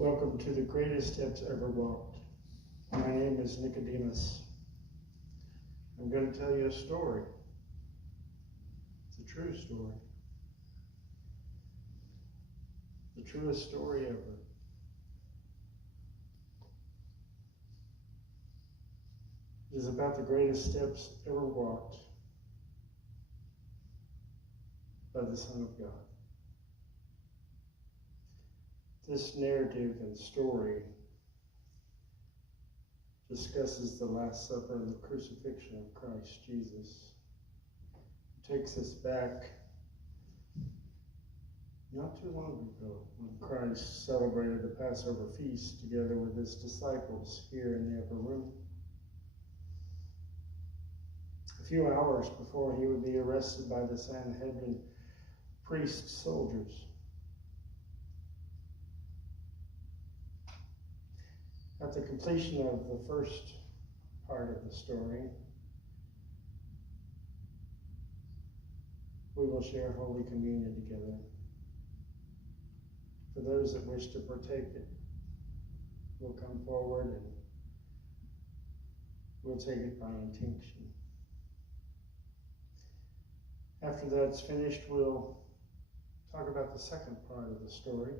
Welcome to the greatest steps ever walked. My name is Nicodemus. I'm going to tell you a story. It's a true story. The truest story ever. It is about the greatest steps ever walked by the Son of God. This narrative and story discusses the Last Supper and the crucifixion of Christ Jesus. It takes us back not too long ago when Christ celebrated the Passover feast together with his disciples here in the upper room. A few hours before he would be arrested by the Sanhedrin priest soldiers. At the completion of the first part of the story, we will share Holy Communion together. For those that wish to partake it, will come forward and we'll take it by intinction. After that's finished, we'll talk about the second part of the story.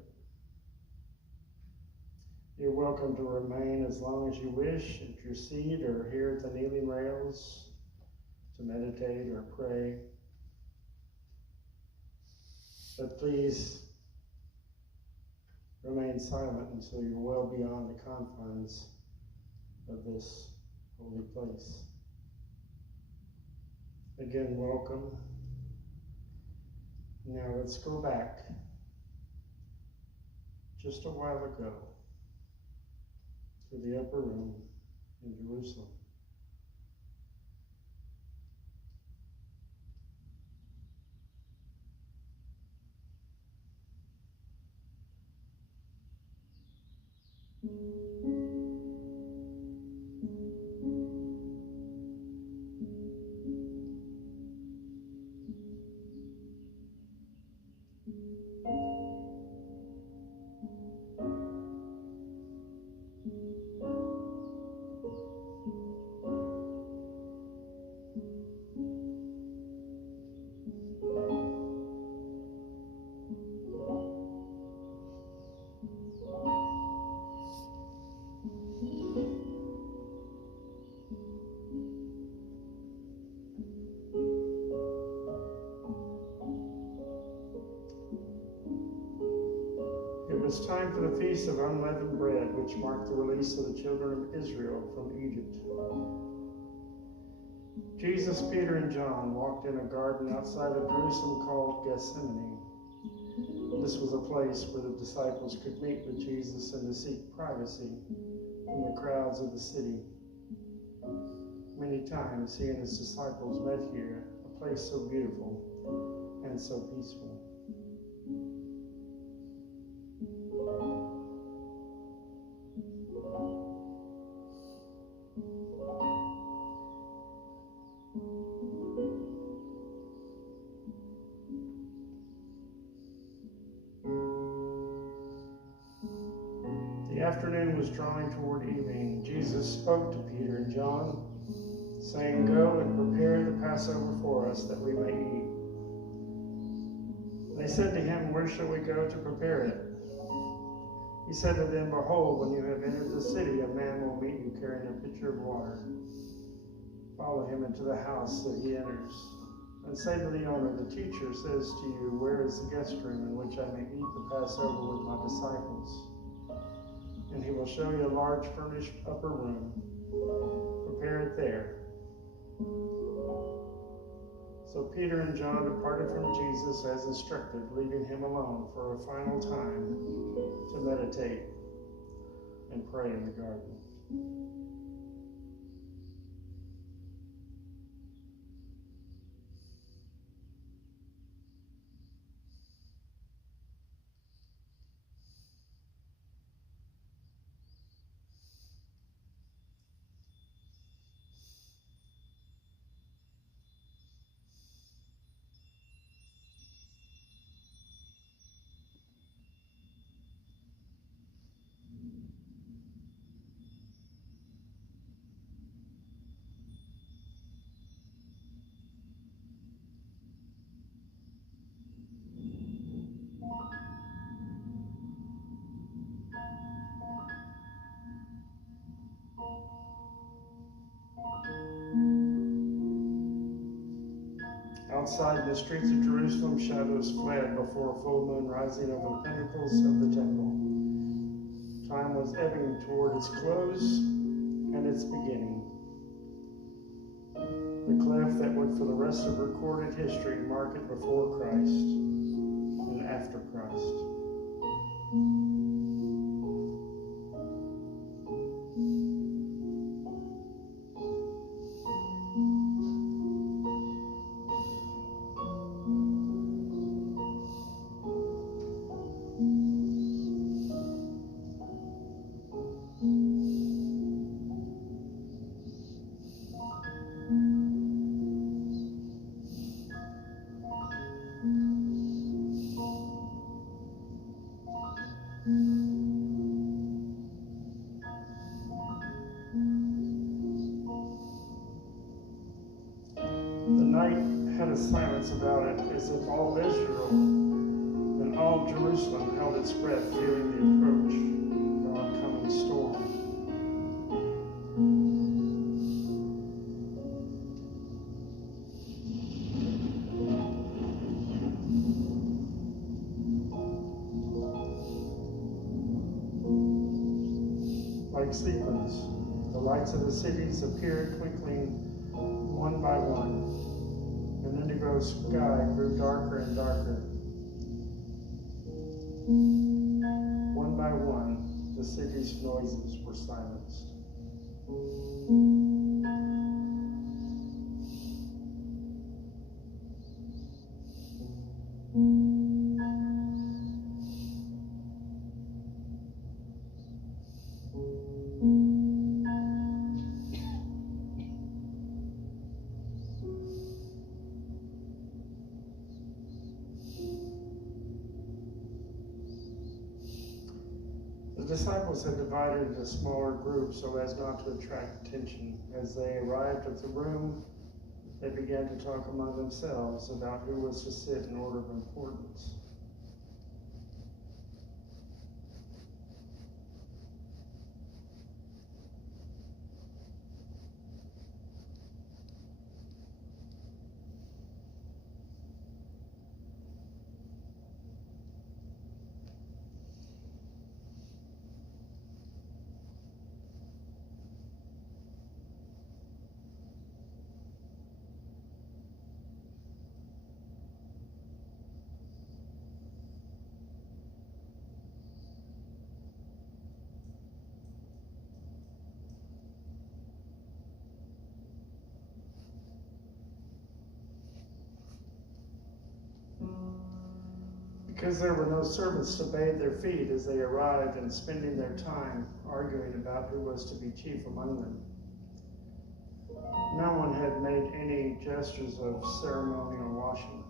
You're welcome to remain as long as you wish at your seat or here at the kneeling rails to meditate or pray. But please remain silent until you're well beyond the confines of this holy place. Again, welcome. Now let's go back just a while ago to the upper room in Jerusalem. It was time for the Feast of Unleavened Bread, which marked the release of the children of Israel from Egypt. Jesus, Peter, and John walked in a garden outside of Jerusalem called Gethsemane. This was a place where the disciples could meet with Jesus and to seek privacy from the crowds of the city. Many times he and his disciples met here, a place so beautiful and so peaceful. The afternoon was drawing toward evening. Jesus spoke to Peter and John, saying, "Go and prepare the Passover for us that we may eat." They said to him, "Where shall we go to prepare it?" He said to them, "Behold, when you have entered the city, a man will meet you carrying a pitcher of water. Follow him into the house that he enters, and say to the owner, 'The teacher says to you, where is the guest room in which I may eat the Passover with my disciples?' And he will show you a large furnished upper room. Prepare it there." So Peter and John departed from Jesus as instructed, leaving him alone for a final time to meditate and pray in the garden. Outside in the streets of Jerusalem, shadows fled before a full moon rising over the pinnacles of the temple. Time was ebbing toward its close and its beginning. The cleft that would, for the rest of recorded history, mark it before Christ and after Christ. Silence about it, as if all Israel and all Jerusalem held its breath, fearing the approach of the oncoming storm. Like sequins, the lights of the cities appeared twinkling one by one. An indigo sky grew darker and darker. One by one, the city's noises were silenced. The disciples had divided into smaller groups so as not to attract attention. As they arrived at the room, they began to talk among themselves about who was to sit in order of importance. Because there were no servants to bathe their feet as they arrived, and spending their time arguing about who was to be chief among them. No one had made any gestures of ceremonial washing.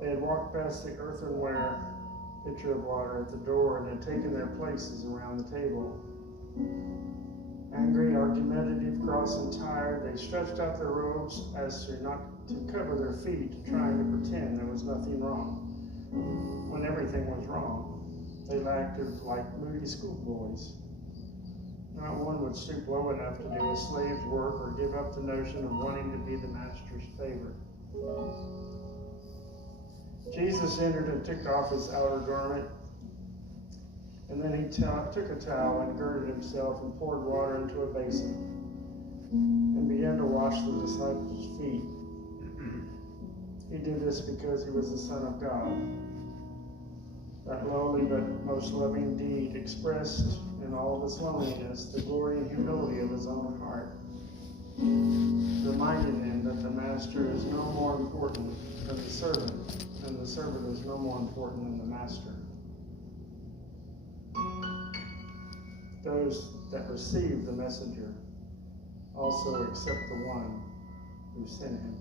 They had walked past the earthenware pitcher of water at the door and had taken their places around the table. Angry, argumentative, cross, and tired, they stretched out their robes as to not to cover their feet, trying to pretend there was nothing wrong, when everything was wrong. They acted like moody schoolboys. Not one would stoop low enough to do a slave's work or give up the notion of wanting to be the master's favorite. Jesus entered and took off his outer garment, and then he took a towel and girded himself and poured water into a basin and began to wash the disciples' feet. He did this because he was the Son of God. That lowly but most loving deed expressed in all of its loneliness the glory and humility of his own heart, reminding them that the master is no more important than the servant, and the servant is no more important than the master. Those that receive the messenger also accept the one who sent him.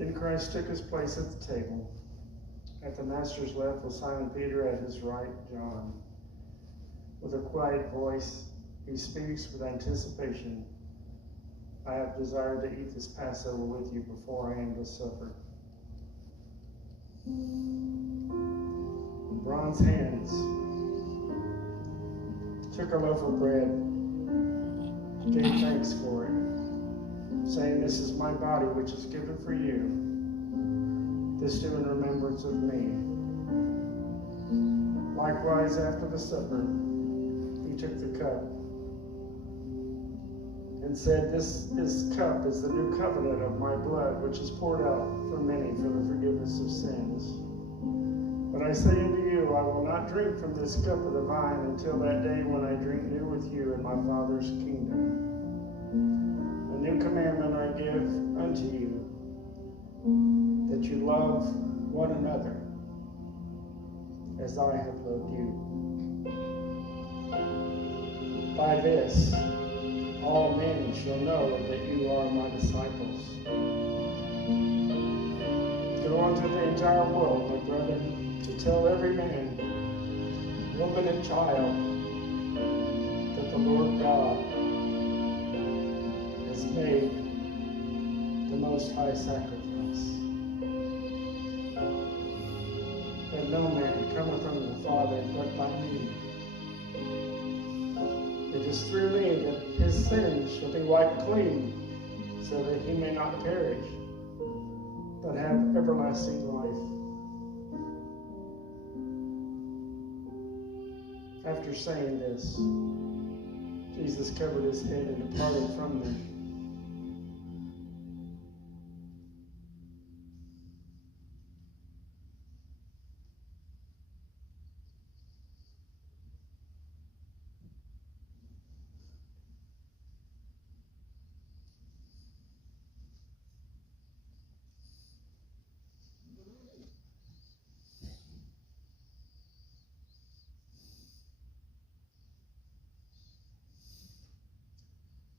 Then Christ took his place at the table. At the master's left was Simon Peter, at his right John. With a quiet voice, he speaks with anticipation. I have desired to eat this Passover with you before I am to suffer. The bronze hands took a loaf of bread, gave thanks for it, saying, "This is my body, which is given for you. This do in remembrance of me." Likewise, after the supper, he took the cup and said, "This cup is the new covenant of my blood, which is poured out for many for the forgiveness of sins. But I say unto you, I will not drink from this cup of the vine until that day when I drink new with you in my Father's kingdom. A new commandment I give unto you, that you love one another as I have loved you. By this, all men shall know that you are my disciples." Go unto the entire world, my brethren, to tell every man, woman, and child that the Lord God has made the most high sacrifice. That no man cometh unto the Father but by me. It is through me that his sins shall be wiped clean, so that he may not perish, but have everlasting life. After saying this, Jesus covered his head and departed from them.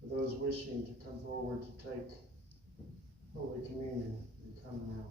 For those wishing to come forward to take Holy Communion, you come now.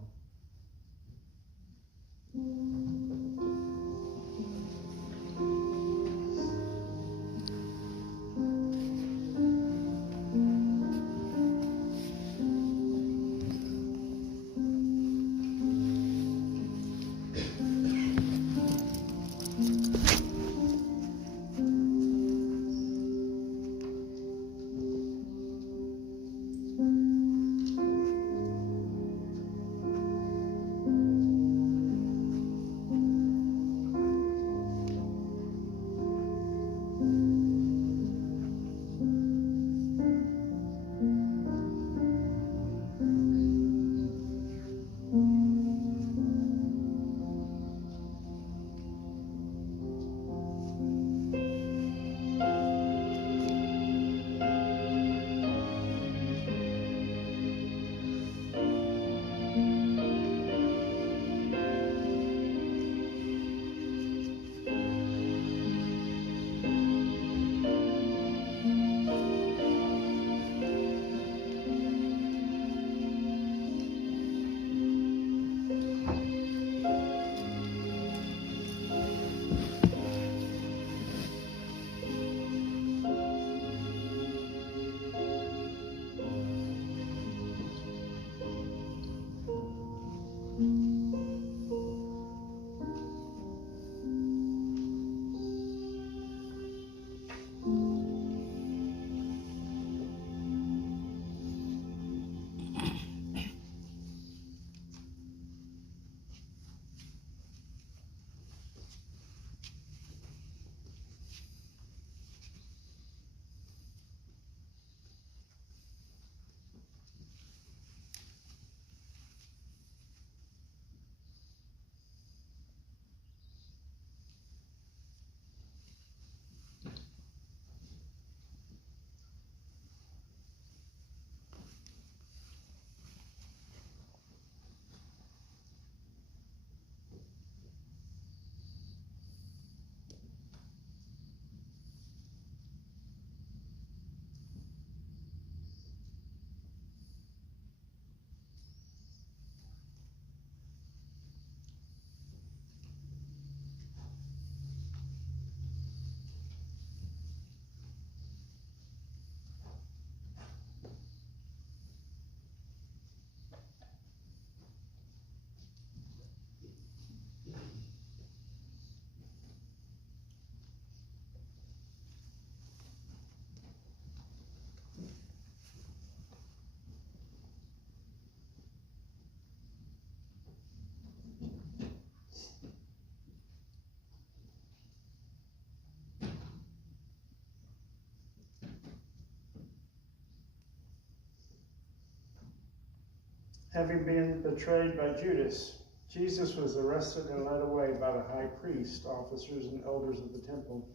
Having been betrayed by Judas, Jesus was arrested and led away by the high priest, officers, and elders of the temple.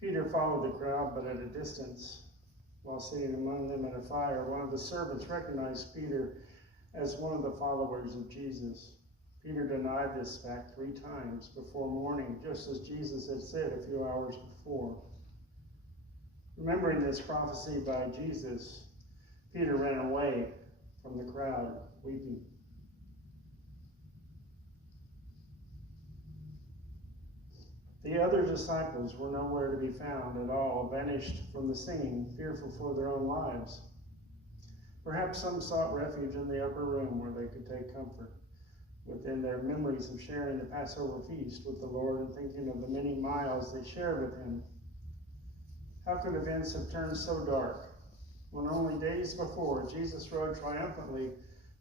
Peter followed the crowd, but at a distance. While sitting among them at a fire, one of the servants recognized Peter as one of the followers of Jesus. Peter denied this fact 3 times before morning, just as Jesus had said a few hours before. Remembering this prophecy by Jesus, Peter ran away from the crowd, weeping. The other disciples were nowhere to be found at all, vanished from the scene, fearful for their own lives. Perhaps some sought refuge in the upper room where they could take comfort within their memories of sharing the Passover feast with the Lord and thinking of the many miles they shared with him. How could events have turned so dark when only days before Jesus rode triumphantly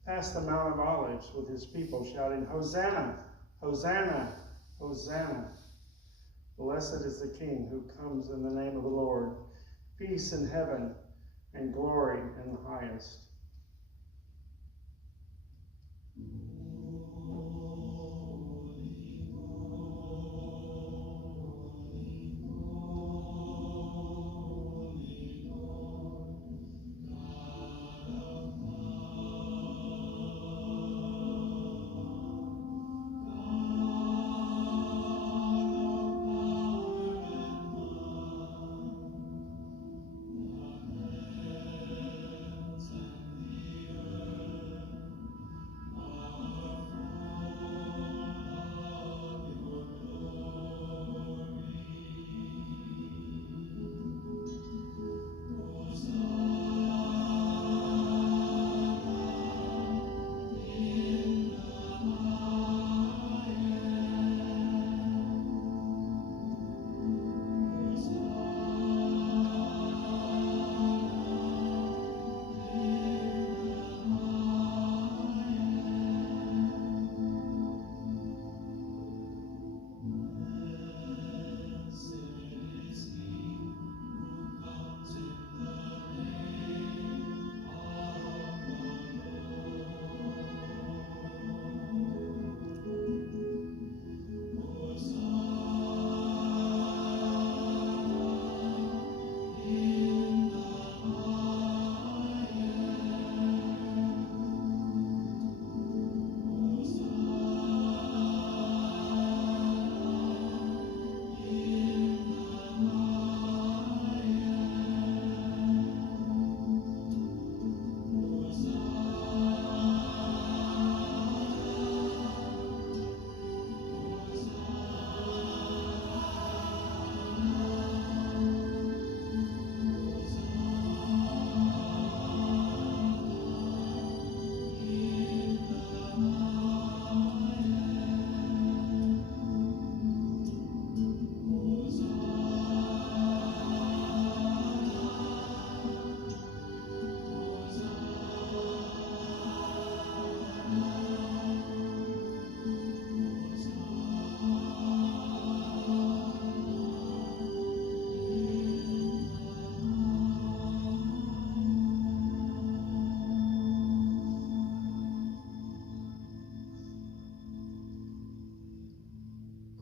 past the Mount of Olives with his people shouting, "Hosanna! Hosanna! Hosanna! Blessed is the King who comes in the name of the Lord. Peace in heaven and glory in the highest."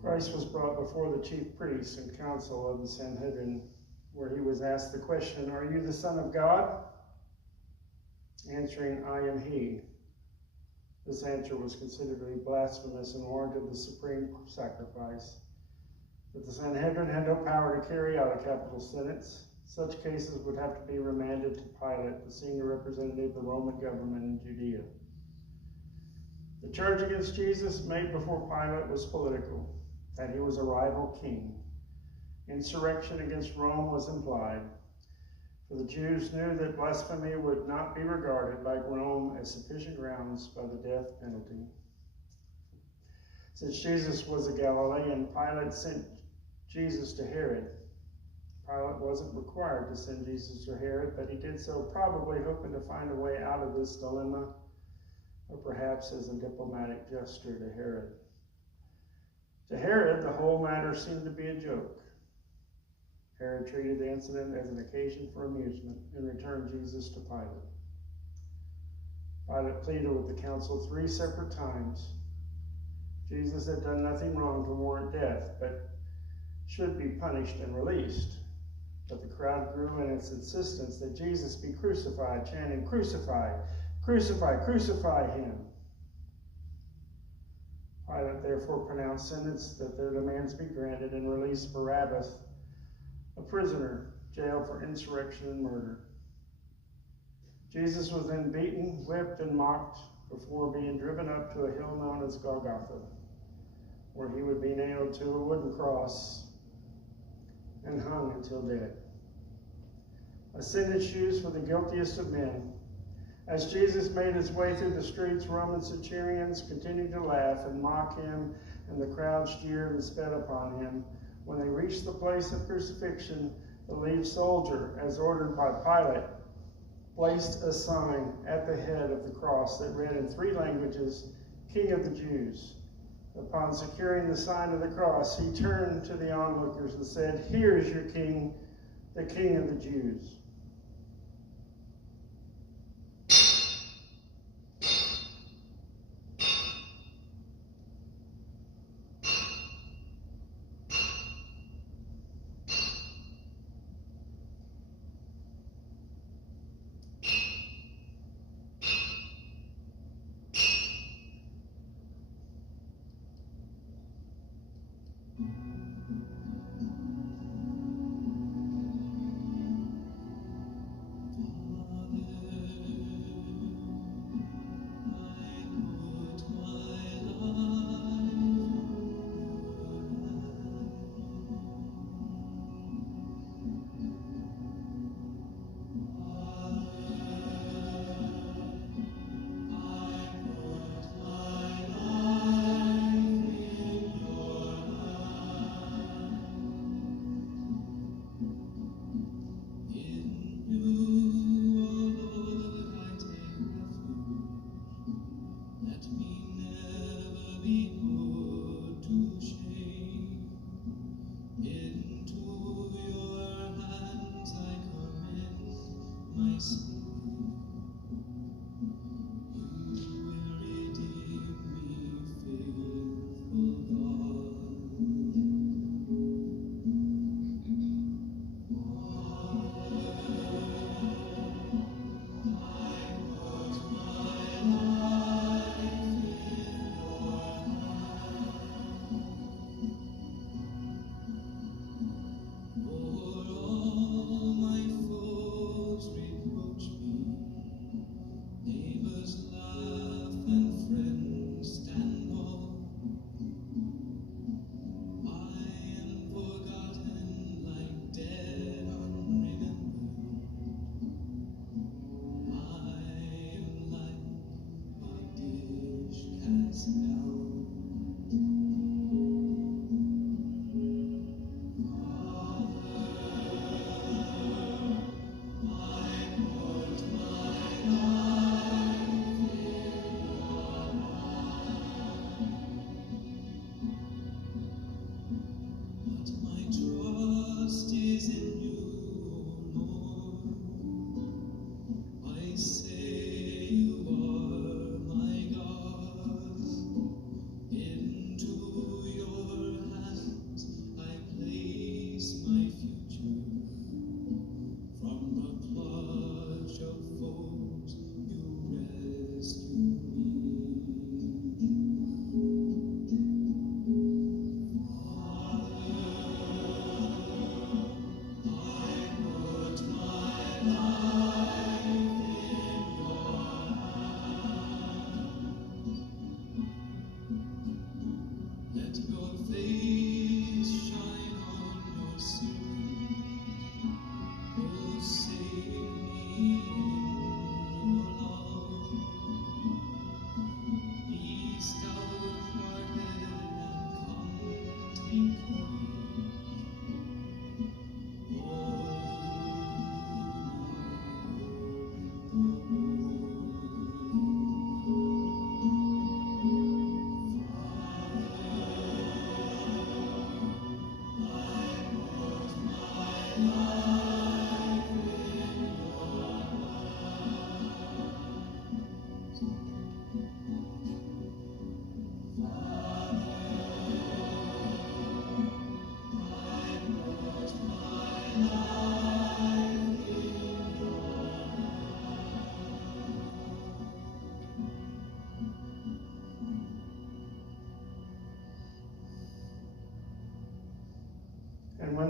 Christ was brought before the chief priests and council of the Sanhedrin, where he was asked the question, "Are you the Son of God?" Answering, "I am he." This answer was considered to be blasphemous and warranted the supreme sacrifice. But the Sanhedrin had no power to carry out a capital sentence. Such cases would have to be remanded to Pilate, the senior representative of the Roman government in Judea. The charge against Jesus made before Pilate was political, that he was a rival king. Insurrection against Rome was implied, for the Jews knew that blasphemy would not be regarded by Rome as sufficient grounds by the death penalty. Since Jesus was a Galilean, Pilate sent Jesus to Herod. Pilate wasn't required to send Jesus to Herod, but he did so probably hoping to find a way out of this dilemma, or perhaps as a diplomatic gesture to Herod. To Herod, the whole matter seemed to be a joke. Herod treated the incident as an occasion for amusement and returned Jesus to Pilate. Pilate pleaded with the council 3 separate times. Jesus had done nothing wrong to warrant death, but should be punished and released. But the crowd grew in its insistence that Jesus be crucified, chanting, "Crucify, crucify, crucify him." Pilate therefore pronounced sentence that their demands be granted and released Rehobeth, a prisoner, jailed for insurrection and murder. Jesus was then beaten, whipped, and mocked before being driven up to a hill known as Golgotha, where he would be nailed to a wooden cross and hung until dead. A sentence used for the guiltiest of men. As Jesus made his way through the streets, Roman centurions continued to laugh and mock him, and the crowds jeered and spat upon him. When they reached the place of crucifixion, the lead soldier, as ordered by Pilate, placed a sign at the head of the cross that read in 3 languages, "King of the Jews." Upon securing the sign of the cross, he turned to the onlookers and said, "Here is your king, the King of the Jews."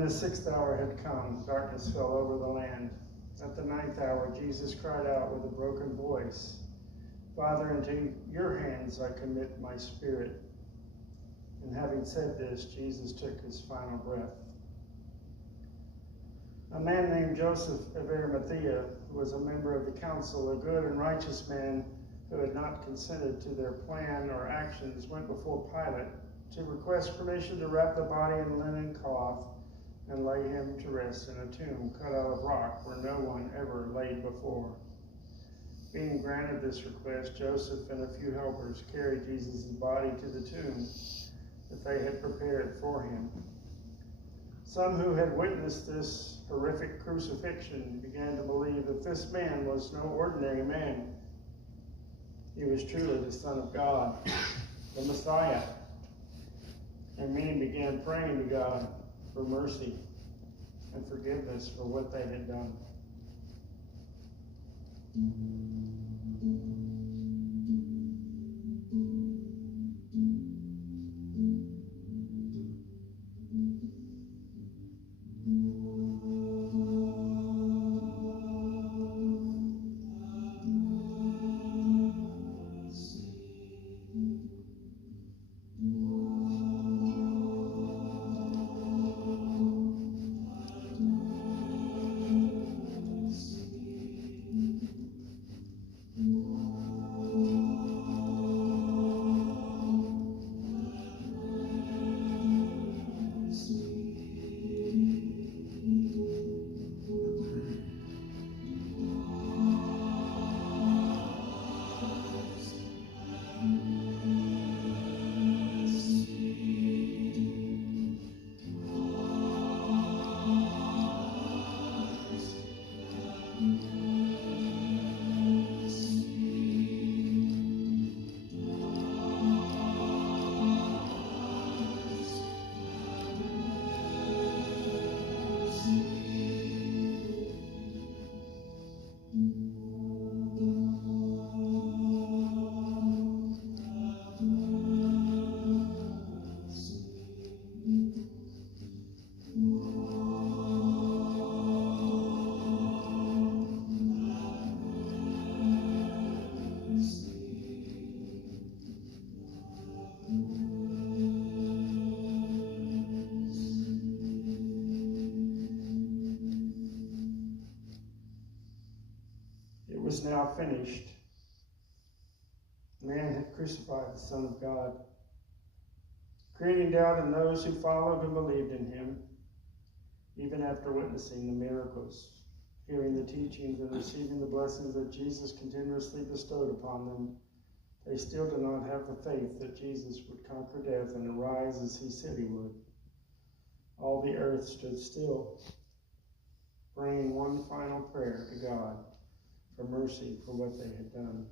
the 6th hour had come, darkness fell over the land. At the 9th hour, Jesus cried out with a broken voice, Father, into your hands I commit my spirit. And having said this, Jesus took his final breath. A man named Joseph of Arimathea, who was a member of the council, a good and righteous man who had not consented to their plan or actions, went before Pilate to request permission to wrap the body in linen cloth and lay him to rest in a tomb cut out of rock where no one ever laid before. Being granted this request, Joseph and a few helpers carried Jesus' body to the tomb that they had prepared for him. Some who had witnessed this horrific crucifixion began to believe that this man was no ordinary man. He was truly the Son of God, the Messiah. And many began praying to God for mercy and forgiveness for what they had done. Was now finished. Man had crucified the Son of God, creating doubt in those who followed and believed in him. Even after witnessing the miracles, hearing the teachings, and receiving the blessings that Jesus continuously bestowed upon them, they still did not have the faith that Jesus would conquer death and arise as he said he would. All the earth stood still, praying one final prayer to God for mercy for what they had done.